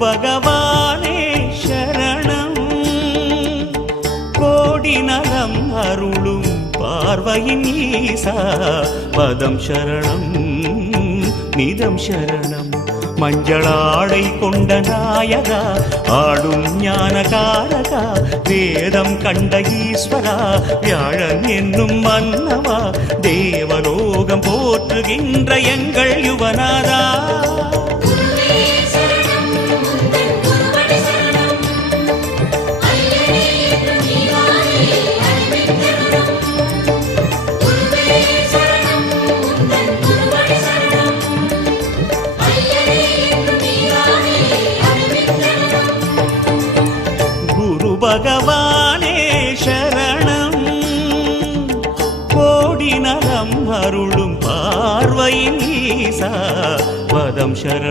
பகவானே சரணம். கோடி நலம் அருளும் பார்வையின் ஈசா பதம் சரணம் நிதம் சரணம். மஞ்சளாடை கொண்ட நாயகா ஆடும் ஞானகாரகா வேதம் கண்ட ஈஸ்வரா வியாழன் என்னும் மன்னவா தேவலோகம் போற்றுகின்ற எங்கள் யுவனாரா. பகவானே சரணம். கோடி நலம் அருளும் பார்வையின் ஈசா பதம் சரணம்.